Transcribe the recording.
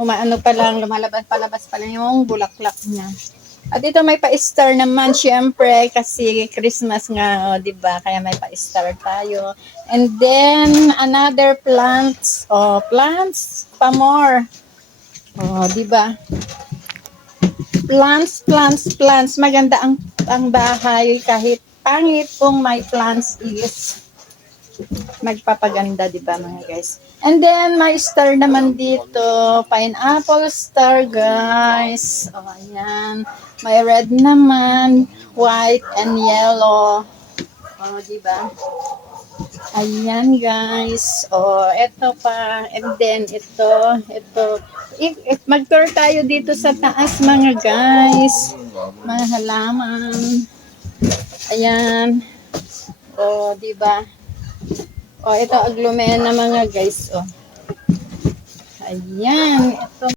umaano pa lang, palabas pa lang yung bulaklak niya. At ito may pa-star naman, syempre, kasi Christmas nga, di ba? Kaya may pa-star tayo. And then, another plants. Plants pa more. Di ba? Plants. Maganda ang bahay kahit pangit kung may plants is magpapaganda, di ba mga guys? And then, may star naman dito. Pineapple star, guys. Ayan. May red naman. White and yellow. Di ba? Ayan, guys. Ito pa. And then, ito. Mag-tour tayo dito sa taas, mga guys. Mga halaman. Ayan. Di ba? Ito aglumena, mga guys. Ayan. Ito.